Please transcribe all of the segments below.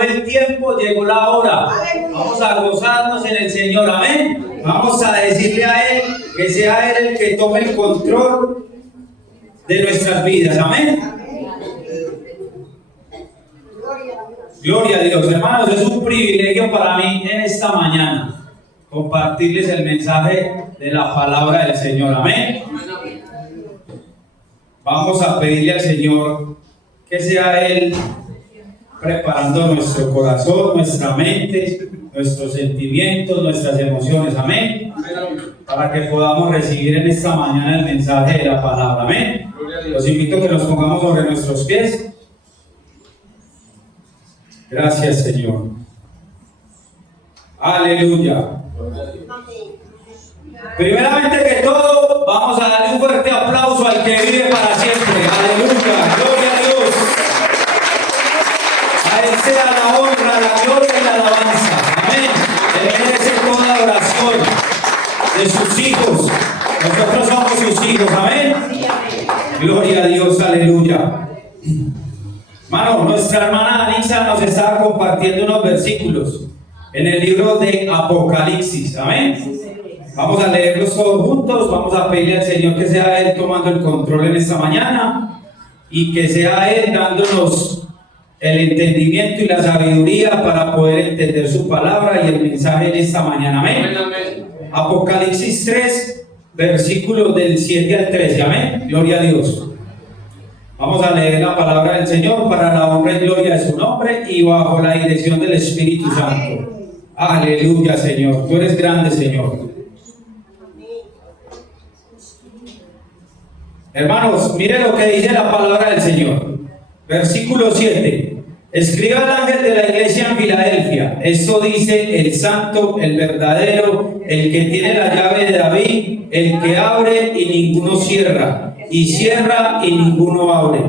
llegó el tiempo, llegó la hora. Vamos a gozarnos en el Señor, amén. Vamos a decirle a Él que sea Él el que tome el control de nuestras vidas, amén. Gloria a Dios, hermanos, es un privilegio para mí en esta mañana compartirles el mensaje de la palabra del Señor, amén. Vamos a pedirle al Señor que sea Él preparando nuestro corazón, nuestra mente, nuestros sentimientos, nuestras emociones, amén, para que podamos recibir en esta mañana el mensaje de la palabra, amén. Los invito a que nos pongamos sobre nuestros pies. Gracias, Señor. Aleluya. Primeramente que todo, vamos a darle un fuerte aplauso al que vive para siempre. Aleluya. Gloria a Dios. A Él sea la honra, la gloria y la alabanza. Amén. Él merece toda la oración de sus hijos. Nosotros somos sus hijos. Amén. Gloria a Dios. Aleluya. Hermano, nuestra hermana Anisa nos estaba compartiendo unos versículos en el libro de Apocalipsis, amén. Vamos a leerlos todos juntos, vamos a pedirle al Señor que sea Él tomando el control en esta mañana y que sea Él dándonos el entendimiento y la sabiduría para poder entender su palabra y el mensaje en esta mañana, amén. Apocalipsis 3, versículos del 7 al 13, amén. Gloria a Dios. Vamos a leer la palabra del Señor para la honra y gloria de su nombre y bajo la dirección del Espíritu Santo. Aleluya, Señor. Tú eres grande, Señor. Hermanos, miren lo que dice la palabra del Señor. Versículo 7. Escriba al ángel de la iglesia en Filadelfia. Esto dice el santo, el verdadero, el que tiene la llave de David, el que abre y ninguno cierra, y cierra y ninguno abre.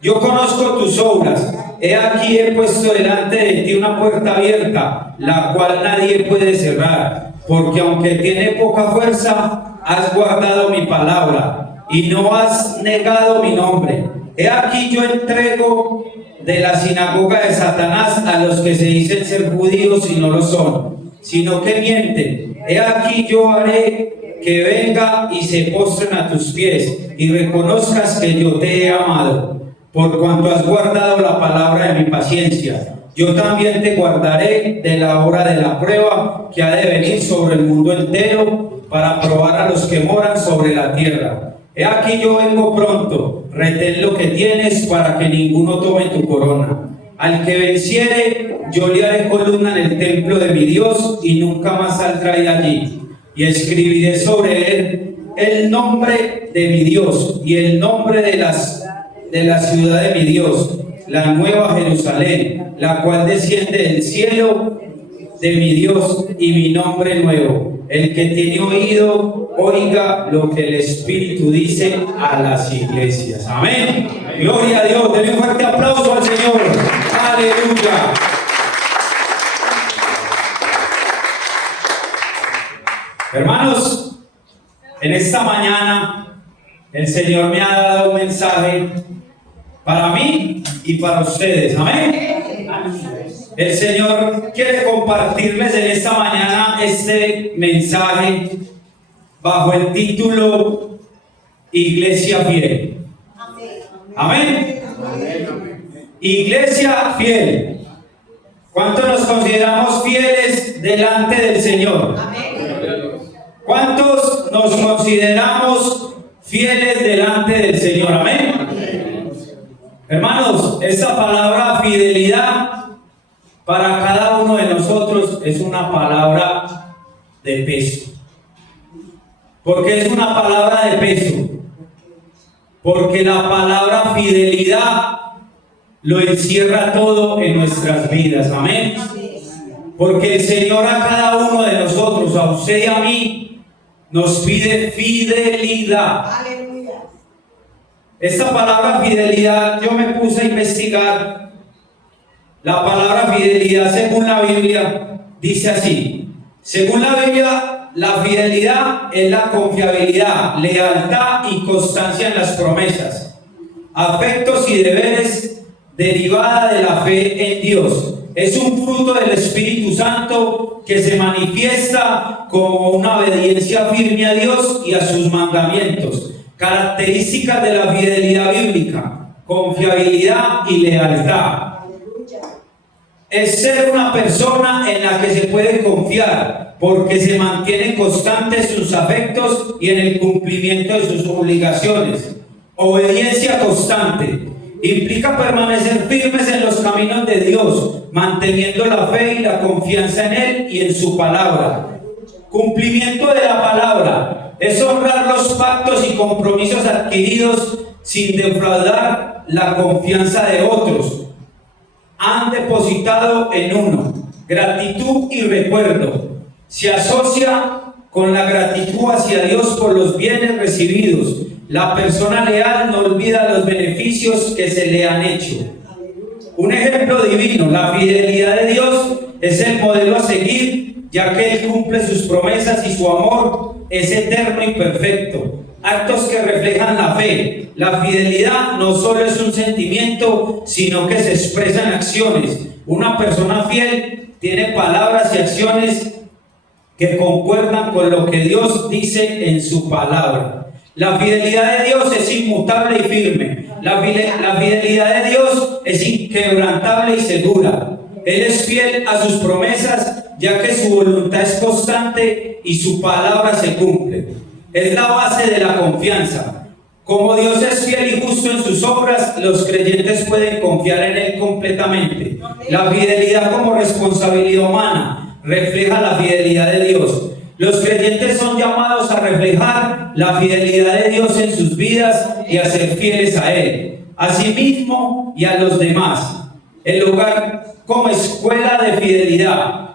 Yo conozco tus obras. He aquí he puesto delante de ti una puerta abierta, la cual nadie puede cerrar, porque aunque tiene poca fuerza, has guardado mi palabra y no has negado mi nombre. He aquí yo entrego de la sinagoga de Satanás a los que se dicen ser judíos y no lo son, sino que mienten. He aquí yo haré que venga y se postren a tus pies y reconozcas que yo te he amado, por cuanto has guardado la palabra de mi paciencia. Yo también te guardaré de la hora de la prueba que ha de venir sobre el mundo entero para probar a los que moran sobre la tierra. He aquí yo vengo pronto, retén lo que tienes para que ninguno tome tu corona. Al que venciere, yo le haré columna en el templo de mi Dios y nunca más saldrá de allí. Y escribiré sobre él el nombre de mi Dios y el nombre de la ciudad de mi Dios, la nueva Jerusalén, la cual desciende del cielo de mi Dios, y mi nombre nuevo. El que tiene oído, oiga lo que el Espíritu dice a las iglesias. Amén. Gloria a Dios. Denle un fuerte aplauso al Señor. Aleluya. Hermanos, en esta mañana el Señor me ha dado un mensaje para mí y para ustedes, amén. El Señor quiere compartirles en esta mañana este mensaje bajo el título Iglesia Fiel. Amén. Iglesia fiel. ¿Cuántos nos consideramos fieles delante del Señor? ¿Cuántos nos consideramos fieles delante del Señor? Amén. Hermanos, esta palabra fidelidad para cada uno de nosotros es una palabra de peso. ¿Por qué es una palabra de peso? Porque la palabra fidelidad lo encierra todo en nuestras vidas. Amén. Porque el Señor a cada uno de nosotros, a usted y a mí, nos pide fidelidad. Esta palabra fidelidad, yo me puse a investigar. La palabra fidelidad, según la Biblia, dice así: según la Biblia, la fidelidad es la confiabilidad, lealtad y constancia en las promesas, afectos y deberes derivada de la fe en Dios, Es un fruto del Espíritu Santo que se manifiesta como una obediencia firme a Dios y a sus mandamientos. Características de la fidelidad bíblica: confiabilidad y lealtad. Es ser una persona en la que se puede confiar, porque se mantiene constante en sus afectos y en el cumplimiento de sus obligaciones. Obediencia constante implica permanecer firmes en los caminos de Dios, manteniendo la fe y la confianza en Él y en su palabra. Cumplimiento de la palabra es honrar los pactos y compromisos adquiridos sin defraudar la confianza de otros. Han depositado en uno. Gratitud y recuerdo. Se asocia con la gratitud hacia Dios por los bienes recibidos. La persona leal no olvida los beneficios que se le han hecho. Un ejemplo divino: la fidelidad de Dios es el modelo a seguir, ya que Él cumple sus promesas y su amor es eterno y perfecto. Actos que reflejan la fe. La fidelidad no solo es un sentimiento, sino que se expresa en acciones. Una persona fiel tiene palabras y acciones que concuerdan con lo que Dios dice en su palabra. La fidelidad de Dios es inmutable y firme. La fidelidad de Dios es inquebrantable y segura. Él es fiel a sus promesas, ya que su voluntad es constante y su palabra se cumple. Es la base de la confianza. Como Dios es fiel y justo en sus obras, los creyentes pueden confiar en Él completamente. La fidelidad como responsabilidad humana refleja la fidelidad de Dios. Los creyentes son llamados a reflejar la fidelidad de Dios en sus vidas y a ser fieles a Él, a sí mismo y a los demás. El hogar como escuela de fidelidad.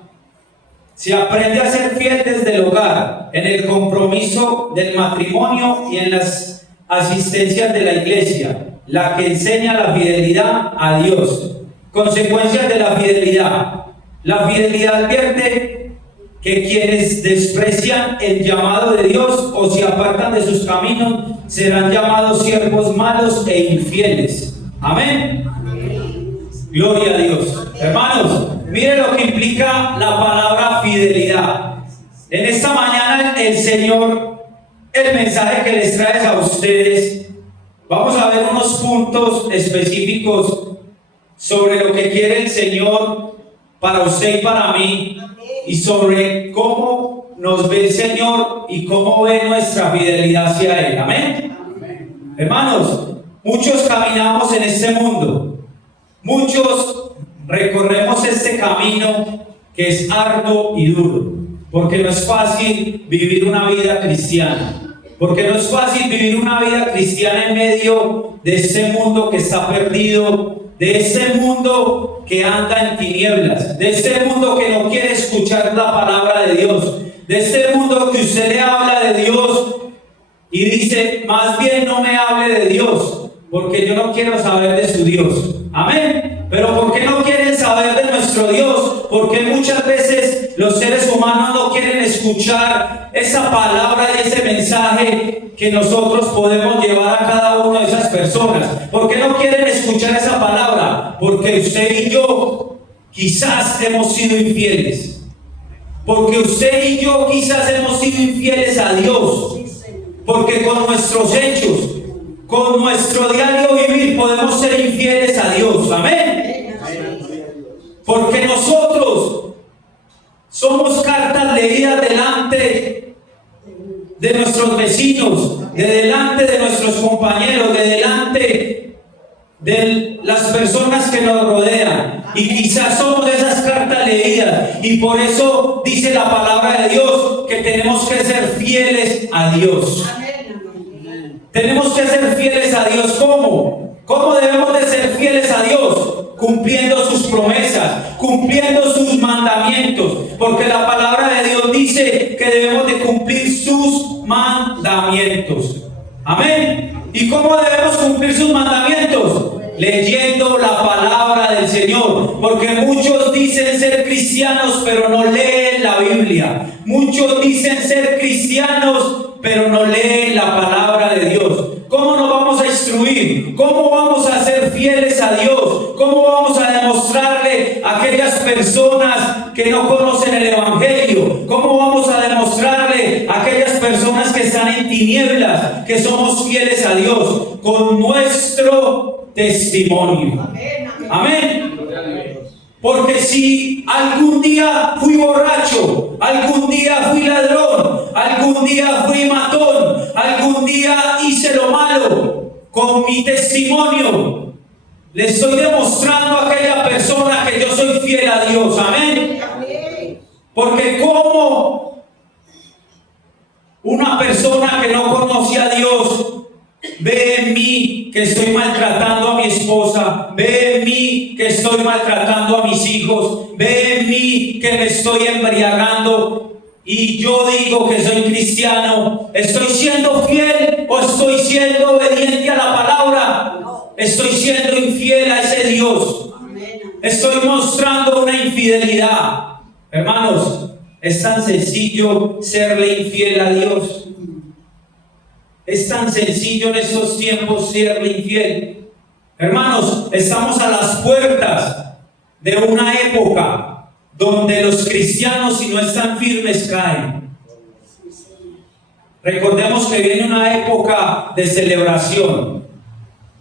Se aprende a ser fiel desde el hogar, en el compromiso del matrimonio y en las asistencias de la iglesia, la que enseña la fidelidad a Dios. Consecuencias de la fidelidad. La fidelidad advierte que quienes desprecian el llamado de Dios o se apartan de sus caminos serán llamados siervos malos e infieles. Amén. Gloria a Dios. Hermanos, mire lo que implica la palabra fidelidad. En esta mañana el Señor, el mensaje que les trae a ustedes, vamos a ver unos puntos específicos sobre lo que quiere el Señor para usted y para mí, y sobre cómo nos ve el Señor y cómo ve nuestra fidelidad hacia Él. Amén. Hermanos, muchos caminamos en este mundo. Muchos recorremos este camino que es arduo y duro, porque no es fácil vivir una vida cristiana, porque no es fácil vivir una vida cristiana en medio de este mundo que está perdido, de este mundo que anda en tinieblas, de este mundo que no quiere escuchar la palabra de Dios, de este mundo que usted le habla de Dios y dice: más bien no me hable de Dios, porque yo no quiero saber de su Dios. Amén. Pero ¿por qué no quieren saber de nuestro Dios? Porque muchas veces los seres humanos no quieren escuchar esa palabra y ese mensaje que nosotros podemos llevar a cada una de esas personas. ¿Por qué no quieren escuchar esa palabra? Porque usted y yo quizás hemos sido infieles. Porque usted y yo quizás hemos sido infieles a Dios. Porque con nuestros hechos, con nuestro diario vivir, podemos ser infieles a Dios. Amén. Porque nosotros somos cartas leídas delante de nuestros vecinos, de delante de nuestros compañeros, de delante de las personas que nos rodean. Y quizás somos esas cartas leídas. Y por eso dice la palabra de Dios que tenemos que ser fieles a Dios. Tenemos que ser fieles a Dios. ¿Cómo? ¿Cómo debemos de ser fieles a Dios? Cumpliendo sus promesas, cumpliendo sus mandamientos, porque la palabra de Dios dice que debemos de cumplir sus mandamientos. Amén. ¿Y cómo debemos cumplir sus mandamientos? Leyendo la palabra del Señor, porque muchos dicen ser cristianos pero no leen la Biblia. Muchos dicen ser cristianos pero no leen la palabra de Dios. ¿Cómo nos vamos a instruir? ¿Cómo vamos a ser fieles a Dios? ¿Cómo vamos a demostrarle a aquellas personas que no conocen el Evangelio? ¿Cómo vamos a demostrarle a aquellas personas que están en tinieblas que somos fieles a Dios? Con nuestro testimonio. Amén. Porque si algún día fui borracho, algún día fui ladrón, algún día fui matón, algún día hice lo malo, con mi testimonio le estoy demostrando a aquella persona que yo soy fiel a Dios. Amén. Porque como una persona que no conoce a Dios ve en mí que estoy maltratando a mi esposa, ve en mí que estoy maltratando a mis hijos, ve en mí que me estoy embriagando, y yo digo que soy cristiano, ¿estoy siendo fiel o estoy siendo obediente a la palabra? Estoy siendo infiel a ese Dios. Estoy mostrando una infidelidad. Hermanos, es tan sencillo serle infiel a Dios. Es tan sencillo en estos tiempos serle infiel. Hermanos, estamos a las puertas de una época donde los cristianos, si no están firmes, caen. Recordemos que viene una época de celebración.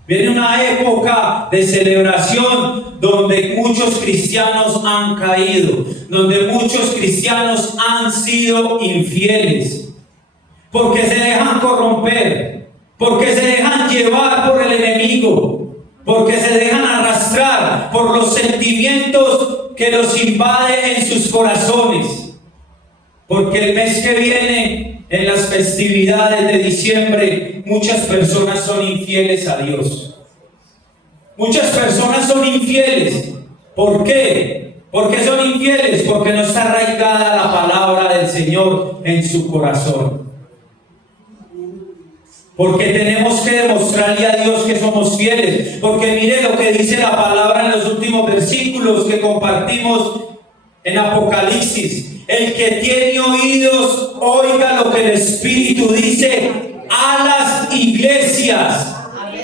Viene una época de celebración donde muchos cristianos han caído, donde muchos cristianos han sido infieles. Porque se dejan corromper, porque se dejan llevar por el enemigo, porque se dejan arrastrar por los sentimientos que los invaden en sus corazones. Porque el mes que viene, en las festividades de diciembre, muchas personas son infieles a Dios. Muchas personas son infieles. ¿Por qué? ¿Por qué son infieles? Porque no está arraigada la palabra del Señor en su corazón. Porque tenemos que demostrarle a Dios que somos fieles. Porque mire lo que dice la palabra en los últimos versículos que compartimos en Apocalipsis. El que tiene oídos, oiga lo que el Espíritu dice a las iglesias.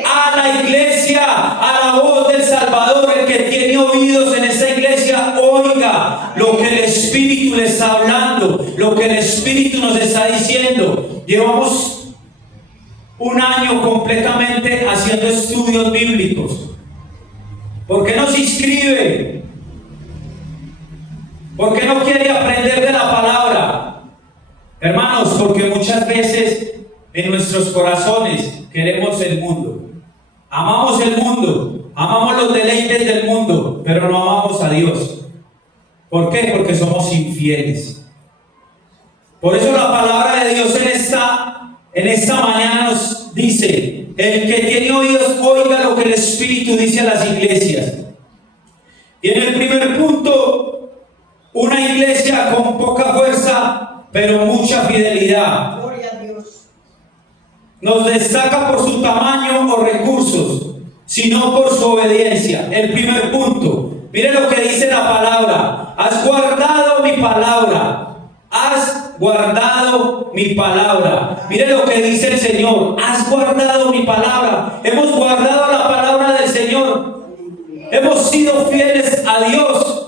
A la iglesia, a la voz del Salvador. El que tiene oídos en esa iglesia, oiga lo que el Espíritu le está hablando, lo que el Espíritu nos está diciendo. Llevamos un año completamente haciendo estudios bíblicos. ¿Por qué no se inscribe? ¿Por qué no quiere aprender de la palabra? Hermanos, porque muchas veces en nuestros corazones queremos el mundo. Amamos el mundo, amamos los deleites del mundo, pero no amamos a Dios. ¿Por qué? Porque somos infieles. Por eso la palabra de Dios en esta mañana nos dice: el que tiene oídos, oiga lo que el Espíritu dice a las iglesias. Y en el primer punto, una iglesia con poca fuerza, pero mucha fidelidad. Gloria a Dios. Nos destaca por su tamaño o recursos, sino por su obediencia. El primer punto, mire lo que dice la palabra: has guardado mi palabra. Has guardado mi palabra. Mire lo que dice el Señor: has guardado mi palabra. Hemos guardado la palabra del Señor. Hemos sido fieles a Dios.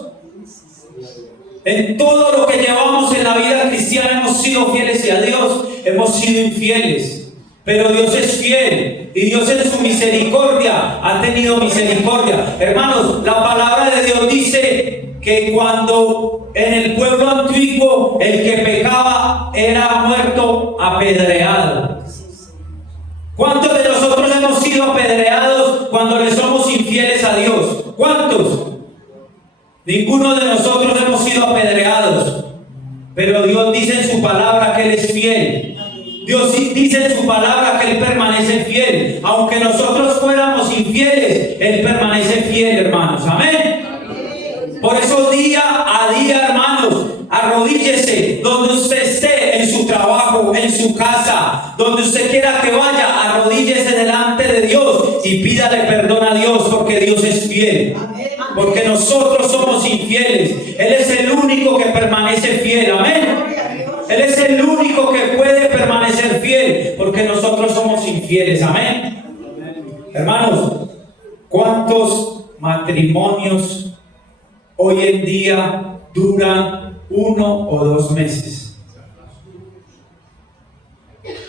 En todo lo que llevamos en la vida cristiana hemos sido fieles a Dios. Hemos sido infieles, pero Dios es fiel, y Dios en su misericordia ha tenido misericordia. Hermanos, la palabra de Dios dice que cuando en el pueblo antiguo el que pecaba era muerto apedreado. ¿Cuántos de nosotros hemos sido apedreados cuando le somos infieles a Dios? ¿Cuántos? Ninguno de nosotros hemos sido apedreados, pero Dios dice en su palabra que Él es fiel. Dios dice en su palabra que Él permanece fiel. Aunque nosotros fuéramos infieles, Él permanece fiel, hermanos. Amén. Por eso día a día, hermanos, arrodíllese donde usted esté, en su trabajo, en su casa, donde usted quiera que vaya, arrodíllese delante de Dios y pídale perdón a Dios, porque Dios es fiel. Porque nosotros somos infieles. Él es el único que permanece fiel. Amén. Él es el único que puede permanecer fiel, porque nosotros somos infieles. Amén. Hermanos, ¿cuántos matrimonios hoy en día duran 1 o 2 meses.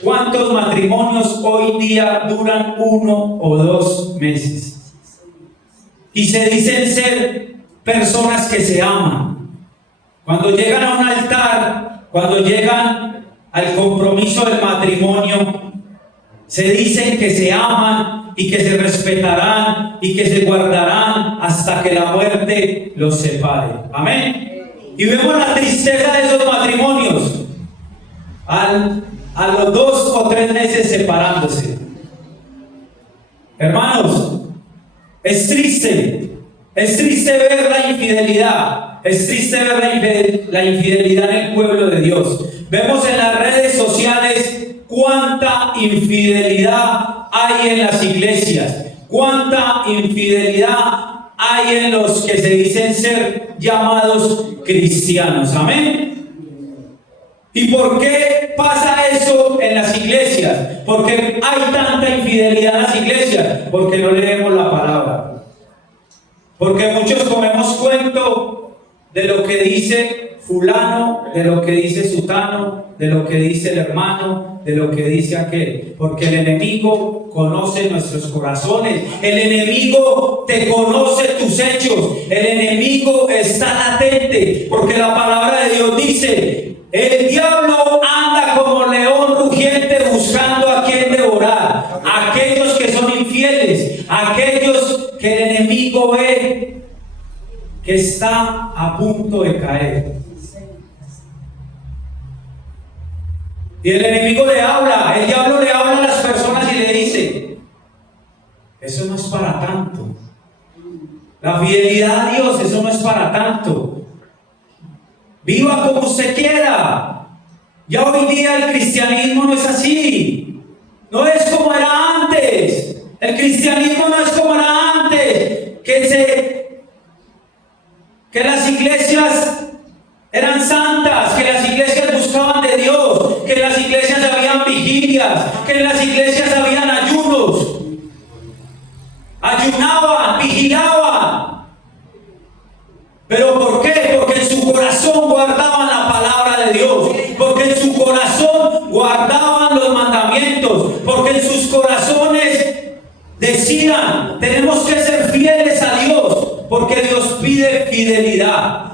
¿Cuántos matrimonios hoy día duran 1 o 2 meses? Y se dicen ser personas que se aman. Cuando llegan a un altar, cuando llegan al compromiso del matrimonio, se dicen que se aman y que se respetarán y que se guardarán hasta que la muerte los separe. Amén. Y vemos la tristeza de esos matrimonios a los 2 o 3 meses separándose. Hermanos, es triste ver la infidelidad, es triste ver la infidelidad en el pueblo de Dios. Vemos en las redes sociales cuánta infidelidad hay en las iglesias, cuánta infidelidad hay en los que se dicen ser llamados cristianos. Amén. ¿Y por qué pasa eso en las iglesias? ¿Por qué hay tanta infidelidad en las iglesias? Porque no leemos la palabra. Porque muchos comemos cuento de lo que dice fulano, de lo que dice sutano, de lo que dice el hermano, de lo que dice aquel. Porque el enemigo conoce nuestros corazones. El enemigo te conoce tus hechos. El enemigo está latente. Porque la palabra de Dios dice: el diablo anda como león rugiente buscando a quien devorar. Aquellos que son infieles, aquellos que el enemigo ve que está a punto de caer. Y el enemigo le habla, el diablo le habla a las personas y le dice: eso no es para tanto. La fidelidad a Dios, eso no es para tanto. Viva como usted quiera. Ya hoy día el cristianismo no es así. No es como era antes. El cristianismo no es como era antes. Que las iglesias eran santas, que las iglesias buscaban de Dios, que en las iglesias habían vigilias, que en las iglesias habían ayunos. Ayunaban, vigilaban. ¿Pero por qué? Porque en su corazón guardaban la palabra de Dios, porque en su corazón guardaban los mandamientos, porque en sus corazones decían: tenemos que ser fieles a Dios, porque Dios pide fidelidad.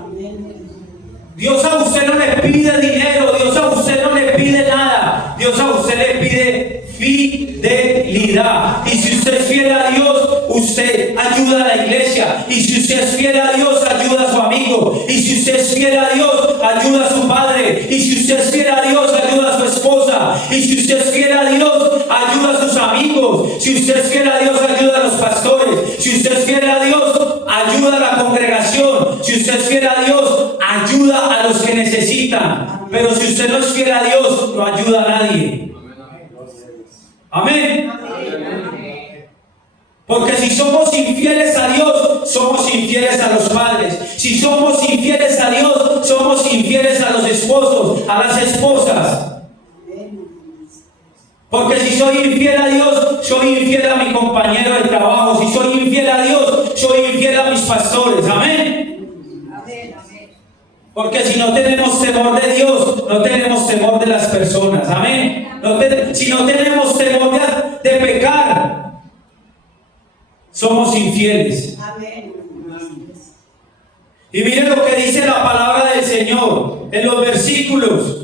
Dios a usted no le pide dinero, Dios a usted no le pide nada, Dios a usted le pide fidelidad. Y si usted es fiel a Dios, usted ayuda a la iglesia. Y si usted es fiel a Dios, ayuda a su amigo. Y si usted es fiel a Dios, ayuda a su padre. Y si usted es fiel a Dios, ayuda a su esposa. Y si usted es fiel a Dios, ayuda a sus amigos. Si usted es fiel a Dios, ayuda a los pastores. Si usted es fiel a Dios, ayuda a la congregación. Si usted es fiel a Dios, ayuda a los que necesitan. Pero si usted no es fiel a Dios, no ayuda a nadie. Amén. Porque si somos infieles a Dios, somos infieles a los padres. Si somos infieles a Dios, somos infieles a los esposos, a las esposas. Porque si soy infiel a Dios, soy infiel a mi compañero de trabajo. Si soy infiel a Dios, soy infiel a mis pastores. Amén. Porque si no tenemos temor de Dios, no tenemos temor de las personas. Amén. Si no tenemos temor de pecar, somos infieles. Amén. Y miren lo que dice la palabra del Señor en los versículos.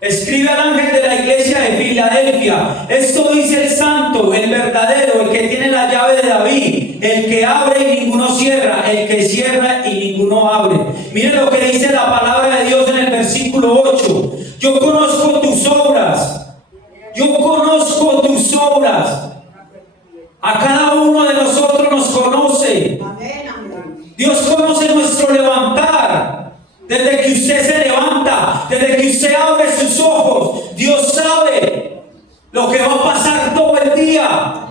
Escribe al ángel de la iglesia de Filadelfia: esto dice el santo, el verdadero, el que tiene la llave de David, el que abre y ninguno cierra, el que cierra y ninguno abre. Miren lo que dice la palabra de Dios en el versículo 8. Yo conozco tus obras. Yo conozco tus obras. A cada uno de nosotros nos conoce. Dios conoce nuestro levantar. Desde que usted se levanta, desde que usted abre sus ojos, Dios sabe lo que va a pasar todo el día.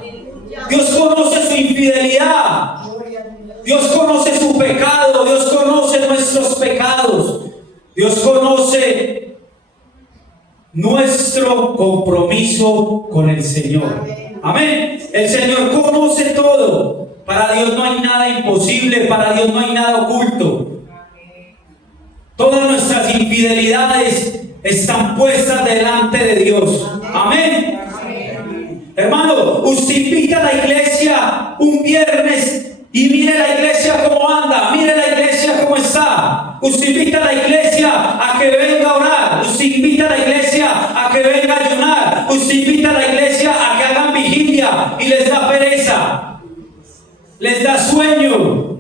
Dios conoce su infidelidad. Dios conoce su pecado. Dios conoce nuestros pecados. Dios conoce nuestro compromiso con el Señor. Amén. El Señor conoce todo. Para Dios no hay nada imposible, para Dios no hay nada oculto. Todas nuestras infidelidades están puestas delante de Dios. Amén. Hermano, usted invita a la iglesia un viernes y mire la iglesia cómo anda, mire la iglesia cómo está. Usted invita a la iglesia a que venga a orar, usted invita a la iglesia a que venga a ayunar, usted invita a la iglesia a que hagan vigilia y les da pereza, les da sueño,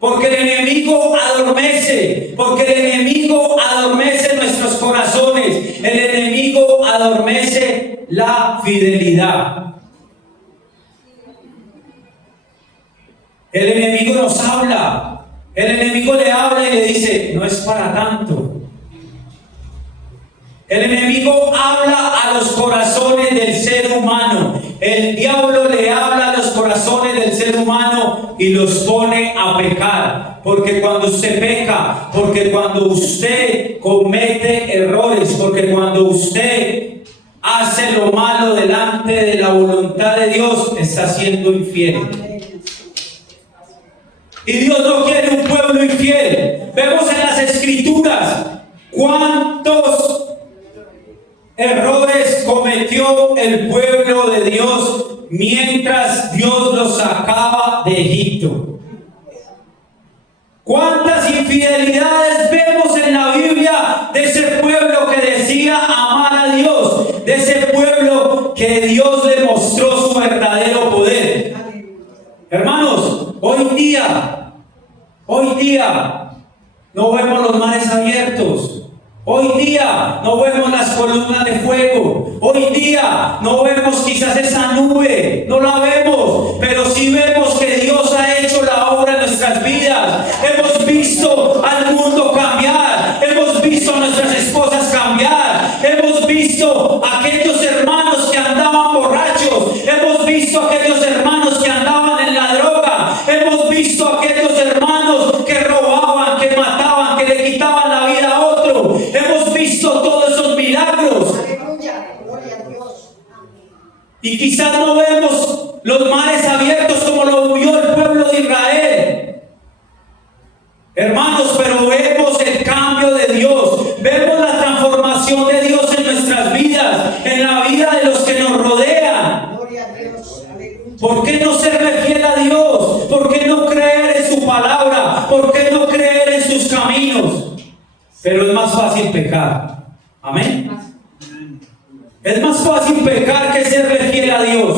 porque el enemigo adormece, porque el enemigo adormece nuestros corazones, el enemigo adormece la fidelidad. El enemigo nos habla, el enemigo le habla y le dice, no es para tanto. El enemigo habla a los corazones del ser humano. El diablo le habla a los corazones del ser humano y los pone a pecar. Porque cuando usted peca, porque cuando usted comete errores, porque cuando usted hace lo malo delante de la voluntad de Dios, está siendo infiel. Y Dios no quiere un pueblo infiel. Vemos en las escrituras cuántos errores cometió el pueblo de Dios mientras Dios los sacaba de Egipto. Cuántas infidelidades vemos en la Biblia de ese pueblo que decía amar a Dios, de ese pueblo que Dios le mostró su verdadero poder. Hermanos, hoy día no vemos los mares abiertos. Hoy día no vemos las columnas de fuego. Hoy día no vemos quizás esa nube. No la vemos. Pero sí vemos que Dios ha hecho la obra en nuestras vidas. Hemos visto al mundo cambiar. Hemos visto a nuestras esposas cambiar. Hemos visto a aquellos hermanos que andaban borrachos. Hemos visto a aquellos hermanos que andaban en la droga. Hemos visto a aquellos hermanos que robaban, que mataban, que le quitaban la vida a otro. Hemos visto todos esos milagros. Y quizás no vemos los mares abiertos como lo vio el pueblo de Israel. Hermanos, pero vemos el cambio de Dios. Vemos la transformación de Dios en nuestras vidas, en la vida de los que nos rodean. ¿Por qué no serle fiel a Dios? ¿Por qué no creer en su palabra? ¿Por qué no creer en sus caminos? Pero es más fácil pecar. Amén. Es más fácil pecar que serle fiel a Dios.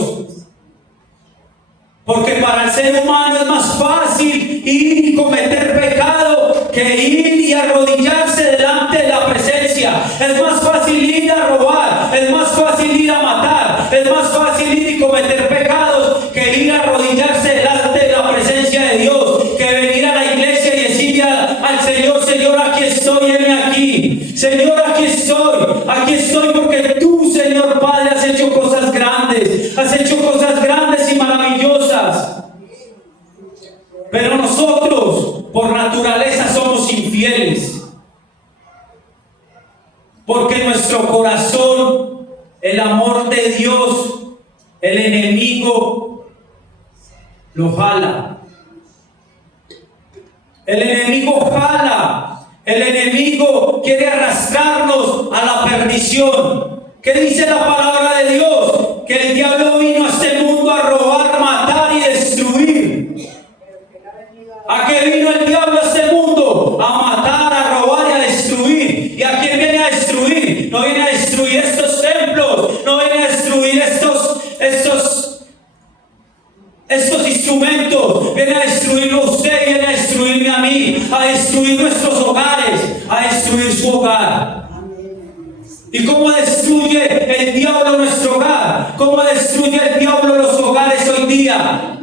Porque para el ser humano es más fácil ir y cometer pecado que ir y arrodillarse delante de la presencia. Es más fácil ir a robar, es más fácil ir a matar, es más fácil ir y cometer pecados que ir a arrodillarse delante de la presencia de Dios, que venir a la iglesia y decirle al Señor, Señor, aquí estoy, heme aquí. Señor, aquí estoy porque tú, Señor Padre, has hecho cosas grandes y maravillosas. Pero nosotros, por naturaleza, somos infieles. Porque en nuestro corazón, el amor de Dios, el enemigo lo jala. El enemigo jala. El enemigo quiere arrastrarnos a la perdición. ¿Qué dice la palabra de Dios? Que el diablo vino a este mundo a robar, matar y destruir. ¿A qué vino el diablo a este mundo? A matar, a robar y a destruir. ¿Y a quién viene a destruir? No viene a destruir estos templos, no viene a destruir estos instrumentos, viene a destruirlo usted, viene a destruirme a mí, a destruir nuestros hogares, a destruir su hogar. ¿Y cómo destruye el diablo nuestro hogar? ¿Cómo destruye el diablo los hogares hoy día?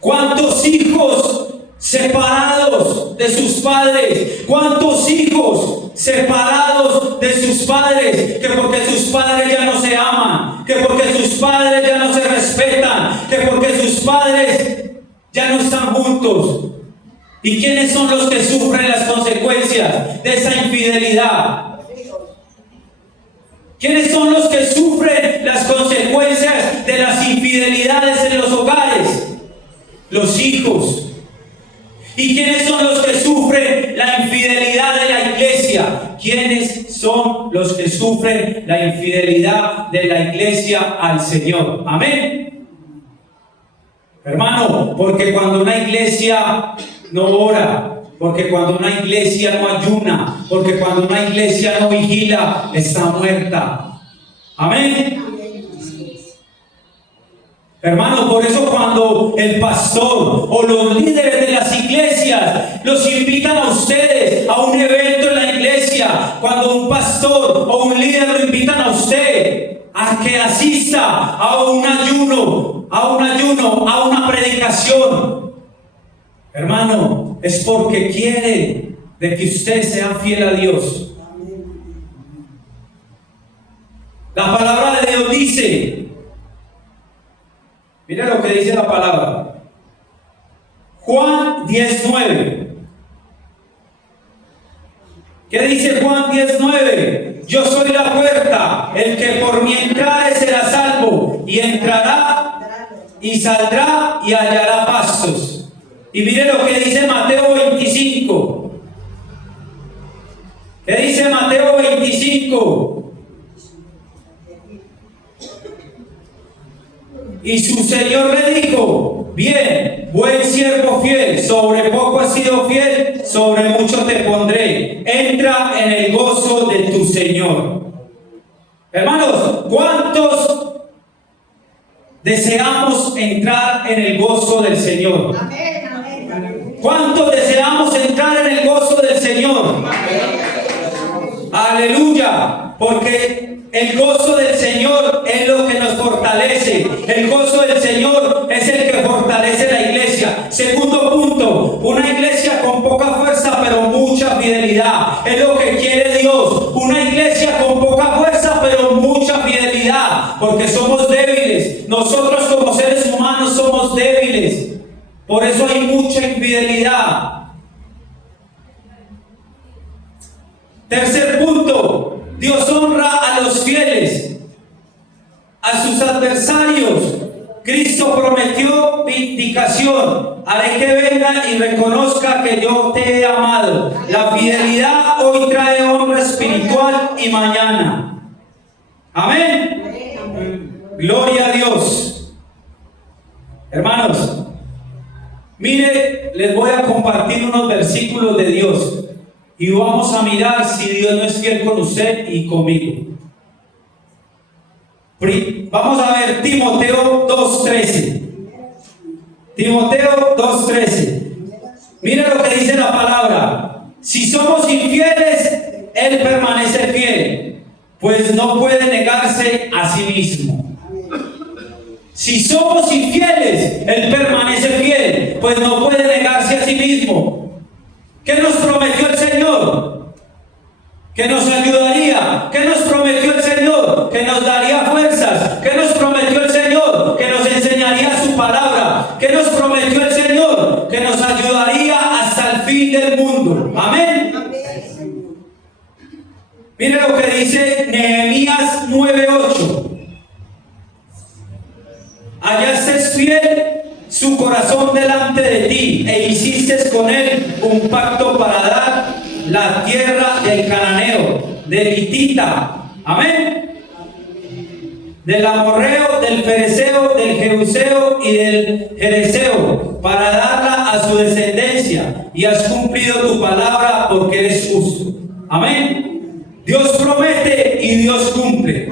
¿Cuántos hijos separados de sus padres? ¿Cuántos hijos separados de sus padres? Que porque sus padres ya no se aman, que porque sus padres ya no se respetan, que porque sus padres ya no están juntos. ¿Y quiénes son los que sufren las consecuencias de esa infidelidad? ¿Quiénes son los que sufren las consecuencias de las infidelidades en los hogares? Los hijos. ¿Y quiénes son los que sufren la infidelidad de la iglesia? ¿Quiénes son los que sufren la infidelidad de la iglesia al Señor? Amén. Hermano, porque cuando una iglesia no ora, porque cuando una iglesia no ayuna, porque cuando una iglesia no vigila, está muerta. Amén. Hermano, por eso cuando el pastor o los líderes de las iglesias los invitan a ustedes a un evento en la iglesia, cuando un pastor o un líder lo invitan a usted a que asista a un ayuno, a una predicación, hermano, es porque quiere de que usted sea fiel a Dios. La palabra de Dios dice, mira lo que dice la palabra. Juan 10:9. ¿Qué dice Juan 10:9? Yo soy la puerta, el que por mí entrare será salvo, y entrará y saldrá y hallará pastos. Y mire lo que dice Mateo 25. ¿Qué dice Mateo 25? Y su Señor le dijo: bien, buen siervo fiel, sobre poco has sido fiel, sobre mucho te pondré. Entra en el gozo de tu Señor. Hermanos, ¿cuántos deseamos entrar en el gozo del Señor? ¿Cuántos deseamos entrar en el gozo del Señor? Aleluya, porque el gozo del Señor es lo que nos fortalece. El gozo del Señor es el que fortalece la iglesia. Segundo punto, una iglesia con poca fuerza pero mucha fidelidad. Es lo que quiere Dios. Una iglesia con poca fuerza pero mucha fidelidad. Porque somos débiles. Nosotros como seres humanos somos débiles. Por eso hay mucha infidelidad. Tercer punto, Dios honra a los fieles. A sus adversarios Cristo prometió vindicación. Haré que venga y reconozca que yo te he amado. La fidelidad hoy trae honra espiritual y mañana. Amén. Gloria a Dios. Hermanos, mire, les voy a compartir unos versículos de Dios. Y vamos a mirar si Dios no es fiel con usted y conmigo. Vamos a ver Timoteo 2:13. Timoteo 2:13. Mira lo que dice la palabra. Si somos infieles, Él permanece fiel, pues no puede negarse a sí mismo. Si somos infieles, Él permanece fiel, pues no puede negarse a sí mismo. ¿Qué nos prometió el Señor? Que nos ayudaría. ¿Qué nos prometió el Señor? Que nos daría fuerzas. ¿Qué nos prometió el Señor? Que nos enseñaría su palabra. ¿Qué nos prometió el Señor? Que nos ayudaría hasta el fin del mundo. Amén. Mire lo que dice Nehemías 9:8. Hallaste fiel su corazón delante de ti, e hiciste con él un pacto para dar la tierra del cananeo, del hitita, amén, del amorreo, del fereceo, del jebuseo y del jereseo, para darla a su descendencia, y has cumplido tu palabra porque eres justo. Amén. Dios promete y Dios cumple.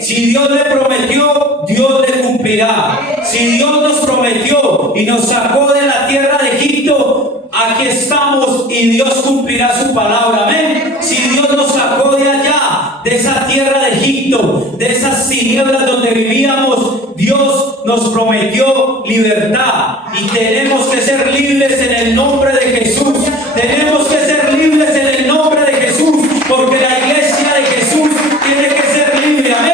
Si Dios le prometió, Dios le cumplirá. Si Dios nos prometió y nos sacó de la tierra de Egipto, aquí estamos y Dios cumplirá su palabra. Amén. Si Dios nos sacó de allá, de esa tierra de Egipto, de esas tinieblas donde vivíamos, Dios nos prometió libertad. Y tenemos que ser libres en el nombre de Jesús. Tenemos que ser libres en el nombre de Jesús, porque la iglesia de Jesús tiene que ser libre. Amén.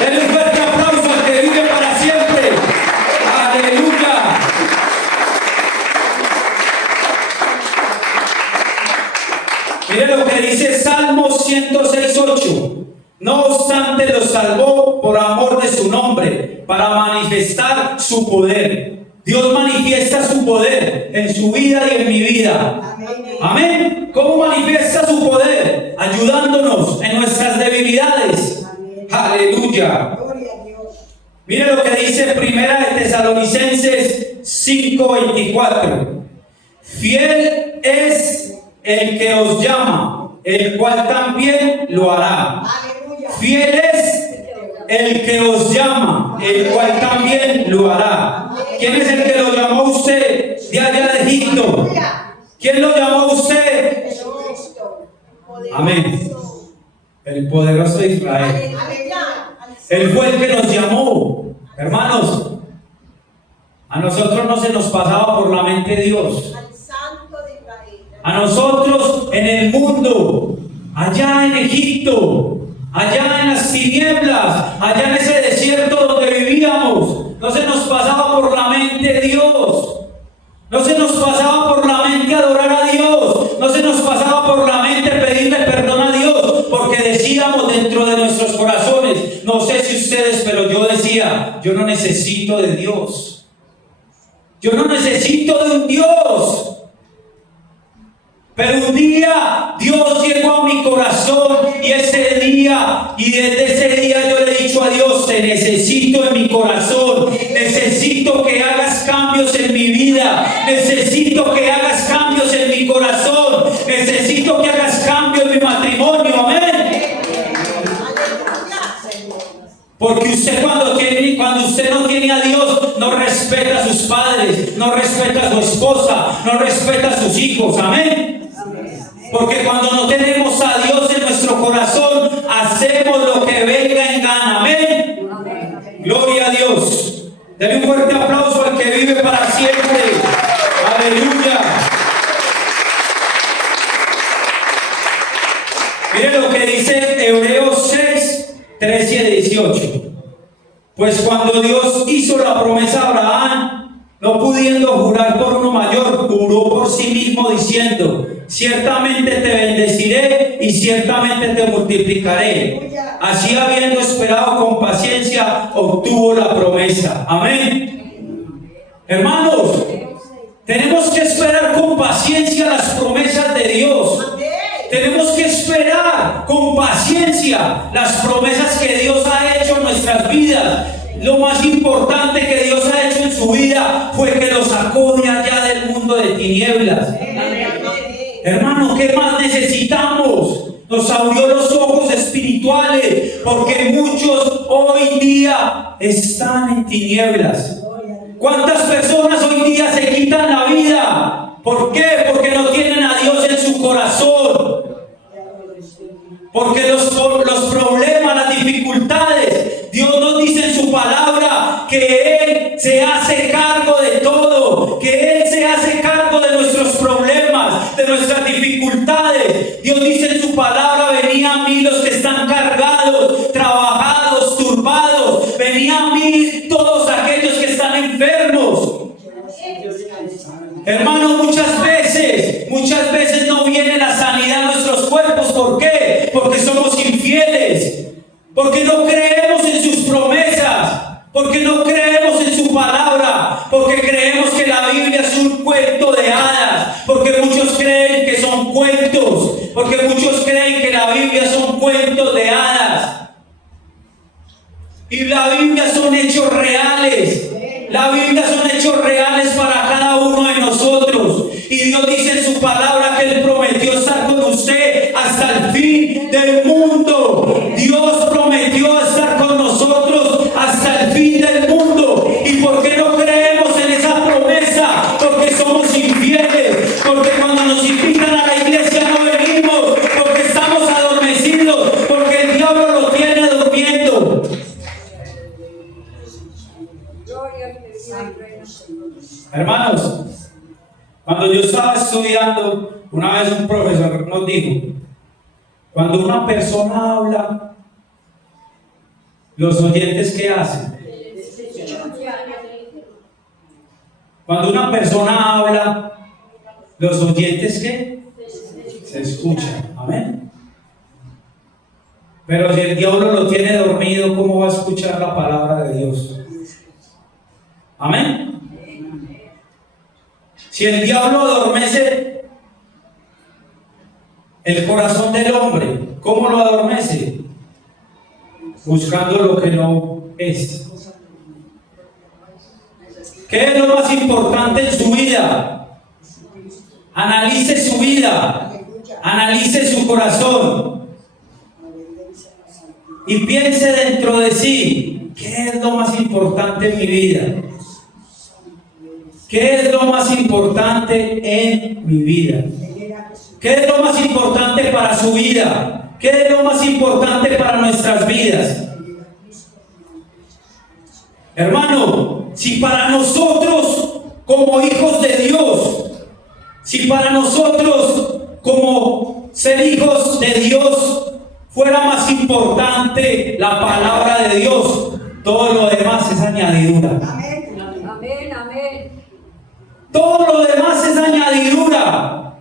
Denle un fuerte aplauso al que vive para siempre. Aleluya. Mire lo que dice Salmos 106:8. No obstante, los salvó por amor de su nombre, para manifestar su poder. Dios manifiesta su poder en su vida y en mi vida. Amén. ¿Cómo manifiesta su poder? Ayudándonos en nuestras debilidades. Aleluya. Mire lo que dice Primera de Tesalonicenses 5:24. Fiel es el que os llama, el cual también lo hará. Fiel es el que os llama, el cual también lo hará. ¿Quién es el que lo llamó a usted de allá de Egipto? ¿Quién lo llamó a usted? Amén. El poderoso de Israel. Él fue el que nos llamó. Hermanos, a nosotros no se nos pasaba por la mente Dios. A nosotros en el mundo, allá en Egipto, allá en las tinieblas, allá en ese desierto donde vivíamos, no se nos pasaba por la mente Dios. No se nos pasaba por la mente adorar a Dios. No se nos pasaba por la mente pedirle perdón a Dios, porque decíamos dentro de nuestros corazones, no sé si ustedes, pero yo decía, yo no necesito de Dios. Yo no necesito de un Dios. Pero un día Dios llegó a mi corazón y desde ese día yo le he dicho a Dios, te necesito en mi corazón, necesito que hagas cambios en mi vida, necesito que hagas cambios en mi corazón, necesito que hagas cambios en mi matrimonio, amén. Porque usted cuando usted no tiene a Dios, no respeta a sus padres, no respeta a su esposa, no respeta a sus hijos, amén. Porque cuando no tenemos a Dios en nuestro corazón, hacemos lo que venga en gana. Amén. Gloria a Dios. Denle un fuerte aplauso al que vive para siempre. Aleluya. Miren lo que dice Hebreos 6, 13 y 18. Pues cuando Dios hizo la promesa a Abraham, no pudiendo jurar por uno mayor, juró por sí mismo diciendo, ciertamente te bendeciré y ciertamente te multiplicaré. Así, habiendo esperado con paciencia, obtuvo la promesa. Amén. Hermanos, tenemos que esperar con paciencia las promesas de Dios. Tenemos que esperar con paciencia las promesas que Dios ha hecho en nuestras vidas. Lo más importante que Dios ha hecho en su vida fue que lo sacó de allá del mundo de tinieblas. Hermano, ¿qué más necesitamos? Nos abrió los ojos espirituales, porque muchos hoy día están en tinieblas. ¿Cuántas personas hoy día se quitan la vida? ¿Por qué? Porque no tienen a Dios en su corazón. Porque los problemas, las dificultades, Dios nos dice en su palabra que Él se hace cargo de todo, que Él se hace cargo de nuestros problemas, de nuestras dificultades. Dios dice en su palabra, venid a mí los que están cargados, trabajados, turbados, venid a mí todos aquellos que están enfermos. Hermanos, muchas veces no viene la sanidad a nuestros cuerpos. ¿Por qué? Porque somos infieles, porque no creemos en sus promesas, porque no creemos en su palabra, porque creemos que la Biblia es un cuento de hadas, porque muchos creen que son cuentos, porque muchos creen que la Biblia son cuentos de hadas. Y la Biblia son hechos reales. La Biblia son hechos reales para cada uno de nosotros. Y Dios dice en su palabra que Él prometió estar con usted hasta el fin del mundo. Dios prometió estar con nosotros hasta el fin del mundo. ¿Y por qué no creemos en esa promesa? Porque somos infieles. Porque cuando nos invitan a la iglesia no venimos. Porque estamos adormecidos. Porque el diablo lo tiene durmiendo. Hermanos, cuando yo estaba estudiando, una vez un profesor nos dijo, cuando una persona habla, los oyentes ¿qué hacen? Cuando una persona habla, los oyentes ¿qué? Se escuchan. Amén. Pero si el diablo lo tiene dormido, ¿cómo va a escuchar la palabra de Dios? Amén. Si el diablo adormece el corazón del hombre, ¿cómo lo adormece? Buscando lo que no es. ¿Qué es lo más importante en su vida? Analice su vida, analice su corazón y piense dentro de sí, ¿qué es lo más importante en mi vida? ¿Qué es lo más importante en mi vida? ¿Qué es lo más importante para su vida? ¿Qué es lo más importante para nuestras vidas? Hermano, si para nosotros como hijos de Dios, si para nosotros como ser hijos de Dios fuera más importante la palabra de Dios, todo lo demás es añadidura. Amén, amén, amén. Todo lo demás es añadidura.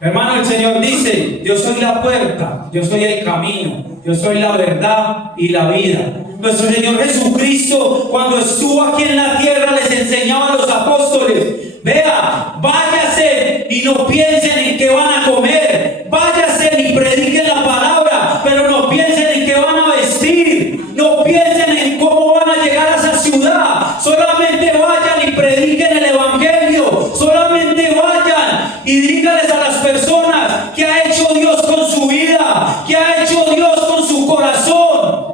Hermano, el Señor dice, yo soy la puerta, yo soy el camino, yo soy la verdad y la vida. Nuestro Señor Jesucristo, cuando estuvo aquí en la tierra, les enseñaba a los apóstoles, vea, váyase y no piensen en qué van a comer, váyase y prediquen la palabra, pero no piensen en qué van a vestir, no piensen en cómo van a llegar a esa ciudad, solamente vayan y prediquen el evangelio, solamente vayan y díganles a las personas qué ha hecho Dios con su vida, qué ha hecho Dios con su corazón.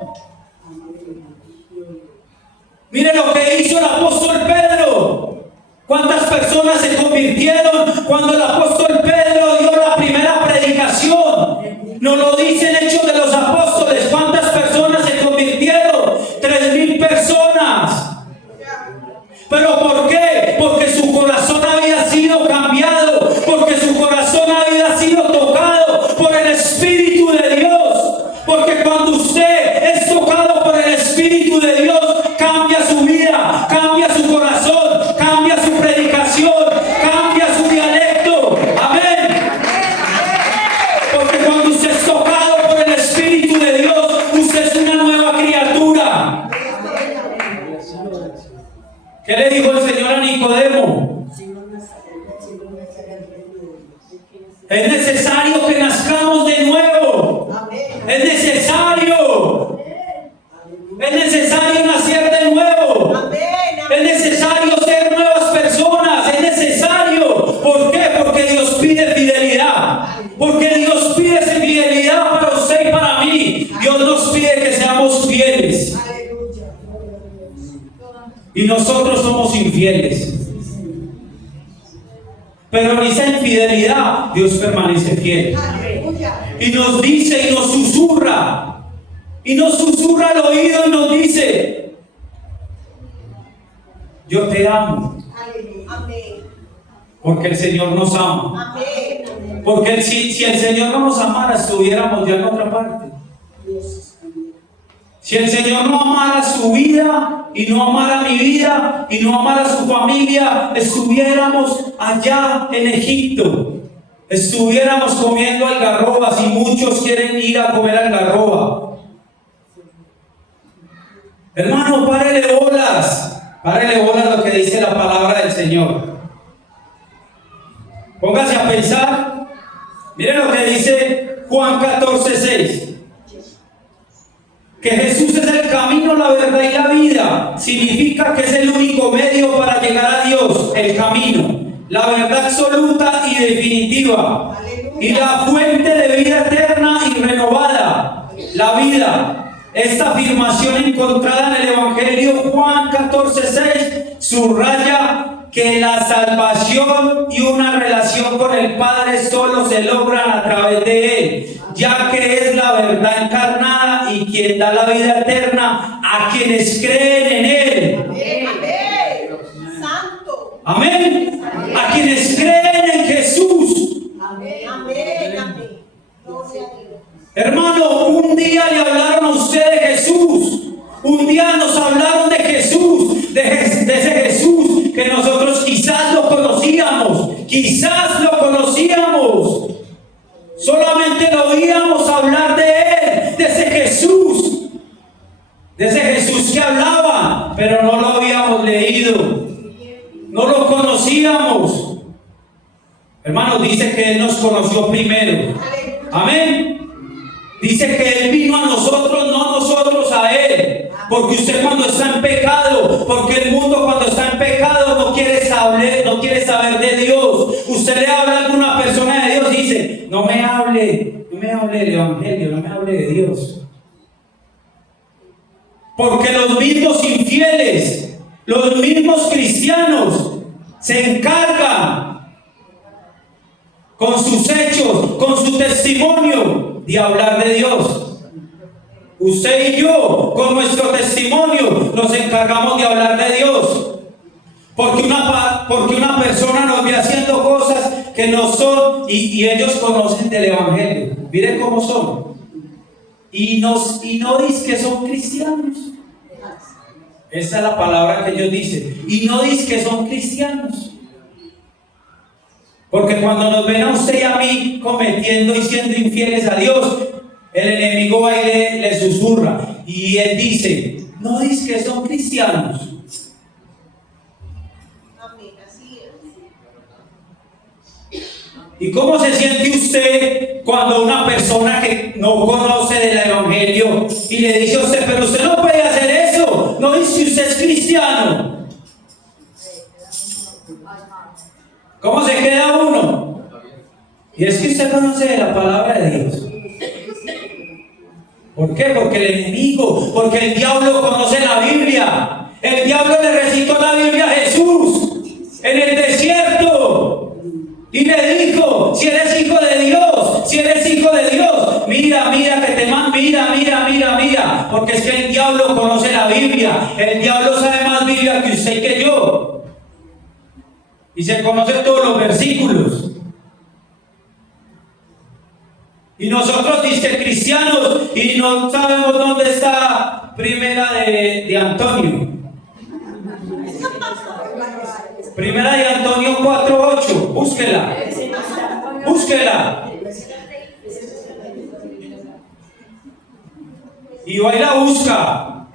Mire lo que hizo el apóstol Pedro. ¿Cuántas personas se convirtieron cuando el apóstol Pedro dio la primera predicación? Nos lo dicen Hechos de los Apóstoles. ¿Cuántas personas se convirtieron? 3,000 personas. ¿Pero por qué? Porque su corazón había sido cambiado, porque su corazón había sido tocado por el Espíritu de Dios. Porque cuando usted es tocado por el Espíritu de Dios, cambia su vida, cambia su corazón, cambia su predicación, cambia su dialecto. Amén. Porque cuando usted es tocado por el Espíritu de Dios, usted es una nueva criatura. ¿Qué le dijo el Señor a Nicodemo? Es necesario que nazcamos de nuevo. Es necesario. Es necesario nacer de nuevo. Es necesario ser nuevas personas. Es necesario. ¿Por qué? Porque Dios pide fidelidad. Porque Dios pide fidelidad para usted y para mí. Dios nos pide que seamos fieles. Y nosotros somos infieles. Pero en esa infidelidad Dios permanece fiel. Y nos dice y nos susurra. Y nos susurra al oído y nos dice, yo te amo. Porque el Señor nos ama. Porque si el Señor no nos amara, estuviéramos ya en otra parte. Si el Señor no amara su vida y no amara mi vida y no amara su familia, estuviéramos allá en Egipto. Estuviéramos comiendo algarrobas y muchos quieren ir a comer algarroba. Hermano, párele bolas a lo que dice la palabra del Señor. Póngase a pensar. Miren lo que dice Juan 14:6. Que Jesús es el camino, la verdad y la vida. Significa que es el único medio para llegar a Dios, el camino, la verdad absoluta y definitiva. Y la fuente de vida eterna y renovada, la vida. Esta afirmación encontrada en el Evangelio Juan 14:6 subraya que la salvación y una relación con el Padre solo se logran a través de Él, ya que es la verdad encarnada y quien da la vida eterna a quienes creen en Él. Amén. Santo. Amén. A quienes creen en Jesús. Amén. Amén. Hermano, un día le hablaron a usted de Jesús. Un día nos hablaron de Jesús, de ese Jesús que nosotros quizás lo conocíamos, Solamente lo oíamos hablar de Él, de ese Jesús que hablaba, pero no lo habíamos leído, no lo conocíamos. Hermanos, dice que Él nos conoció primero. Amén. Dice que Él vino a nosotros, no nosotros a Él. Porque usted cuando está en pecado, porque el mundo cuando está en pecado no quiere saber de Dios. Usted le habla a alguna persona de Dios y dice, no me hable del Evangelio, no me hable de Dios. Porque los mismos infieles, los mismos cristianos se encargan con sus hechos, con su testimonio de hablar de Dios. Usted y yo, con nuestro testimonio, nos encargamos de hablar de Dios. Porque una persona nos ve haciendo cosas que no son, y ellos conocen del Evangelio. Miren cómo son. Y no dicen que son cristianos. Esa es la palabra que ellos dicen. Y no dicen que son cristianos. Porque cuando nos ven a usted y a mí cometiendo y siendo infieles a Dios, el enemigo va y le susurra. Y él dice, no dice que son cristianos. Amén, así es. ¿Y cómo se siente usted cuando una persona que no conoce del Evangelio y le dice a usted, pero usted no puede hacer eso? No dice que usted es cristiano. ¿Cómo se queda uno? Y es que usted conoce de la palabra de Dios. ¿Por qué? Porque el enemigo, porque el diablo conoce la Biblia. El diablo le recitó la Biblia a Jesús en el desierto y le dijo, si eres hijo de Dios, mira que te mando, mira, porque es que el diablo conoce la Biblia. El diablo sabe más Biblia que usted y que yo. Y se conoce todos los versículos. Y nosotros dice cristianos y no sabemos dónde está Primera de Antonio. Primera de Antonio 4:8. Búsquela. Y va y la busca.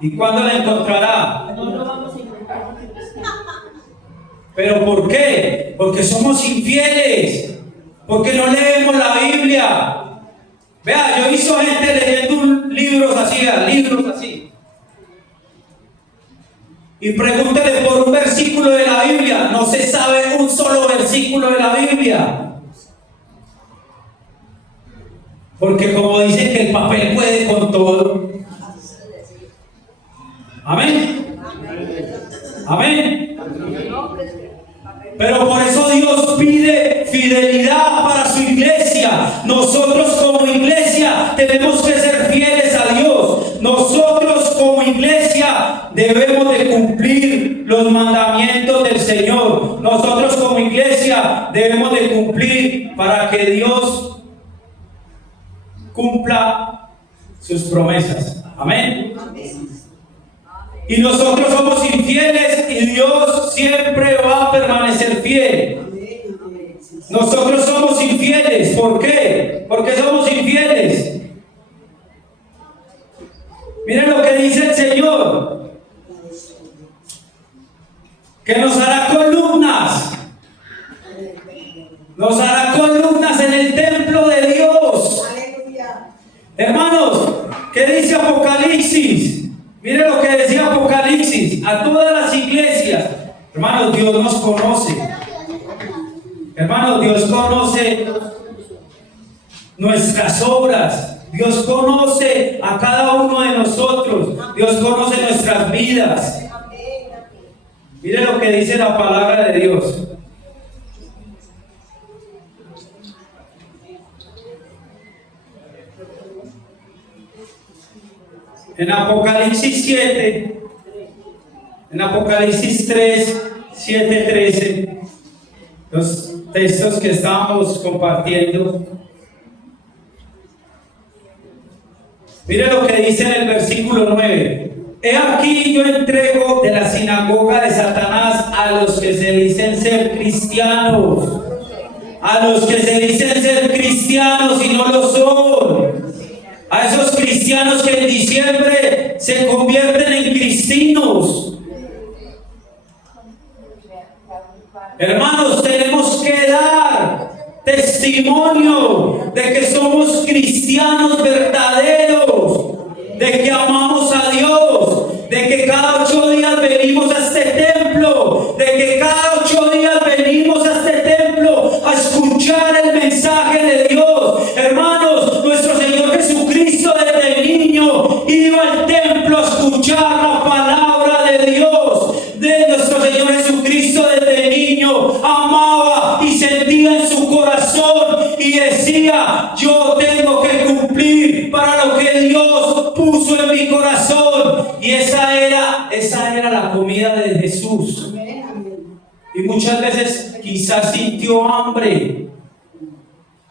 ¿Y cuándo la encontrará? ¿Pero por qué? Porque somos infieles. Porque no leemos la Biblia. Vea, yo he visto gente leyendo libros así. Y pregúntele por un versículo de la Biblia. No se sabe un solo versículo de la Biblia. Porque como dicen que el papel puede con todo. Amén. Amén. Pero por eso Dios pide fidelidad para su iglesia. Nosotros como iglesia tenemos que ser fieles a Dios. Nosotros como iglesia debemos de cumplir los mandamientos del Señor. Nosotros como iglesia debemos de cumplir para que Dios cumpla sus promesas. Amén. Y nosotros somos infieles y Dios siempre va a permanecer fiel. Nosotros somos infieles. ¿Por qué? Porque somos infieles. Miren lo que dice el Señor. Que nos hará columnas. Nos hará columnas en el templo de Dios. Hermanos, ¿qué dice Apocalipsis? Mire lo que decía Apocalipsis a todas las iglesias. Hermanos, Dios nos conoce. Hermanos, Dios conoce nuestras obras. Dios conoce a cada uno de nosotros. Dios conoce nuestras vidas. Mire lo que dice la palabra de Dios. En Apocalipsis 7, en Apocalipsis 3, 7, 13, los textos que estábamos compartiendo. Mire lo que dice en el versículo 9. He aquí yo entrego de la sinagoga de Satanás a los que se dicen ser cristianos. A los que se dicen ser cristianos. Hermanos, tenemos que dar testimonio de que somos cristianos verdaderos, de que amamos a Dios, de que cada 8 días venimos a este templo, de que cada 8 días venimos a este templo a escuchar el mensaje de Dios. Hermanos, nuestro Señor Jesucristo desde niño iba al templo a escuchar la palabra de Dios. De nuestro Señor Jesucristo desde niño amaba y sentía en su corazón y decía: yo tengo que cumplir para lo que Dios puso en mi corazón. Y esa era la comida de Jesús. Y muchas veces quizás sintió hambre,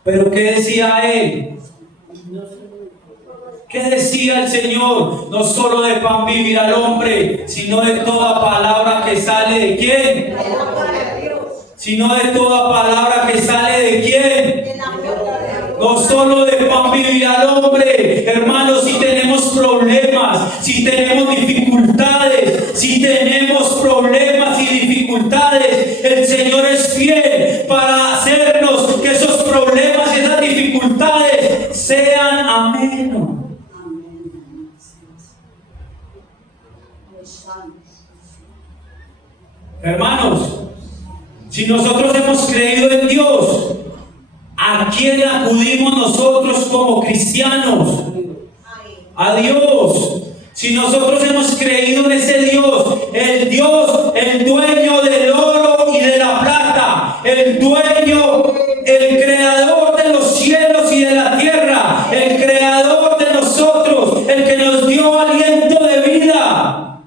pero ¿qué decía él? ¿Qué decía el Señor? No solo de pan vivirá el hombre, sino de toda palabra que sale de ¿quién? Sino de toda palabra que sale de ¿quién? No solo de pan vivirá el hombre. Hermanos, si tenemos problemas, si tenemos dificultades, si tenemos problemas y dificultades, el Señor es fiel para hacernos que esos problemas y esas dificultades sean amenos. Hermanos, si nosotros hemos creído en Dios, ¿a quién acudimos nosotros como cristianos? A Dios. Si nosotros hemos creído en ese Dios, el dueño del oro y de la plata, el dueño, el creador de los cielos y de la tierra, el creador de nosotros, el que nos dio aliento de vida.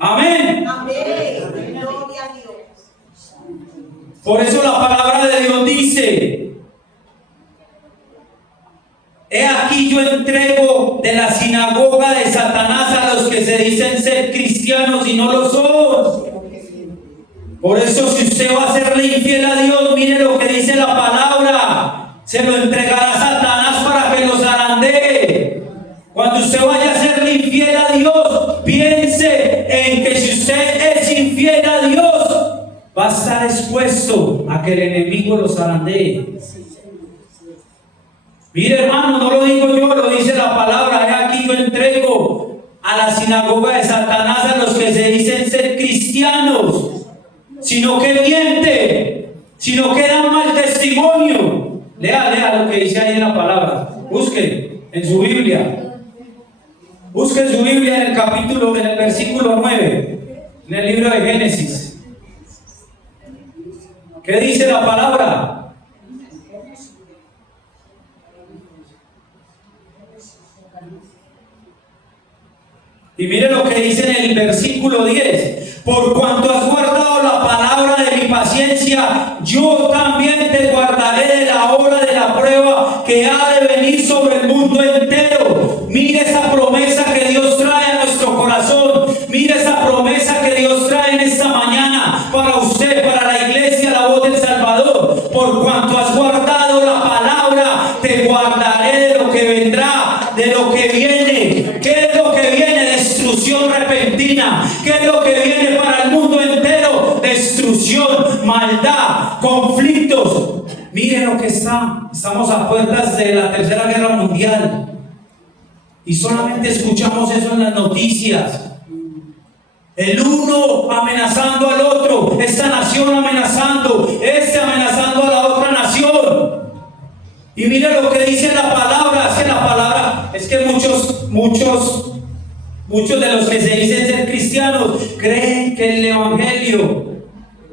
Amén. Gloria a Dios. Por eso la palabra de Dios dice: he aquí yo entrego de la sinagoga de Satanás a los que se dicen ser cristianos y no lo son. Por eso, si usted va a serle infiel a Dios, mire lo que dice la palabra: se lo entregará a Satanás para que lo zarandee. Cuando usted vaya a serle infiel a Dios, piense en que si usted es infiel a Dios, va a estar expuesto a que el enemigo lo zarandee. Mire, hermano, no lo digo yo, lo dice la palabra: he aquí yo entrego a la sinagoga de Satanás a los que se dicen ser cristianos, sino que mienten, sino que dan mal testimonio. Lea lo que dice ahí en la palabra. Busque en su Biblia. Busque en su Biblia en el versículo 9, en el libro de Génesis. ¿Qué dice la palabra? Y mire lo que dice en el versículo 10: por cuanto has guardado la palabra de mi paciencia, yo también te guardaré de la hora de la prueba que ha de venir sobre el mundo entero. Mire esa promesa que Dios trae a nuestro corazón. Mire esa promesa que Dios trae en esta mañana para usted, para la iglesia La Voz del Salvador. Por cuanto has guardado la palabra, te guardaré de lo que vendrá, de lo que viene. ¿Qué es lo que viene? Destrucción repentina. ¿Qué es lo que viene para el mundo entero? Destrucción, maldad, conflictos. Miren lo que estamos a puertas de la Tercera Guerra Mundial y solamente escuchamos eso en las noticias. El uno amenazando al otro, esta nación amenazando, amenazando a la otra nación. Y mire lo que dice la palabra. Es que muchos de los que se dicen ser cristianos creen que el evangelio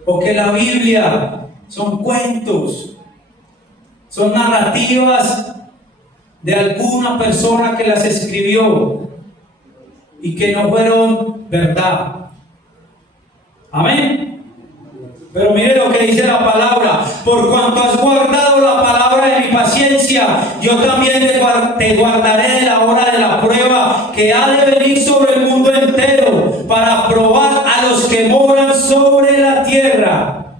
o que la Biblia son cuentos, son narrativas de alguna persona que las escribió y que no fueron verdad. Amén. Pero mire lo que dice la palabra: por cuanto has guardado la palabra de mi paciencia, yo también te guardaré de la hora de la prueba que ha de venir sobre el mundo entero, para probar a los que moran sobre la tierra.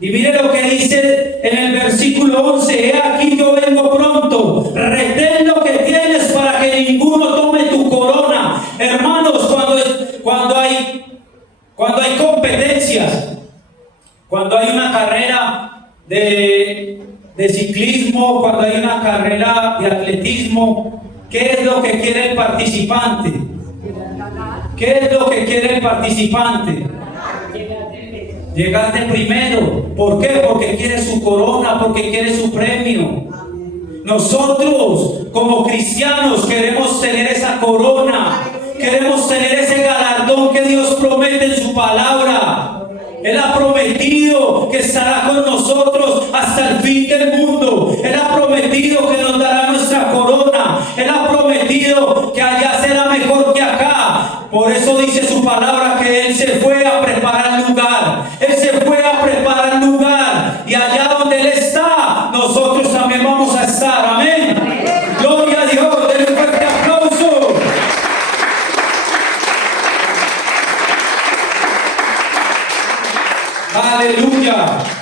Y mire lo que dice en el versículo 11: he aquí yo vengo pronto, retén lo que tienes para que ninguno tome tu corona. Hermanos, cuando hay competencia, de ciclismo, cuando hay una carrera de atletismo, ¿qué es lo que quiere el participante? ¿Qué es lo que quiere el participante? Llegar de primero. ¿Por qué? Porque quiere su corona, porque quiere su premio. Nosotros, como cristianos, queremos tener esa corona, queremos tener ese galardón que Dios promete en su palabra. Él ha prometido que estará con nosotros hasta el fin del mundo. Él ha prometido que nos dará nuestra corona. Él ha prometido que allá será mejor que acá. Por eso dice su palabra que Él se fue a preparar lugar. Él se fue a preparar lugar. Y allá donde Él está, nosotros también vamos a estar. Amén. Gloria a Dios. Denle un fuerte aplauso. Aleluya.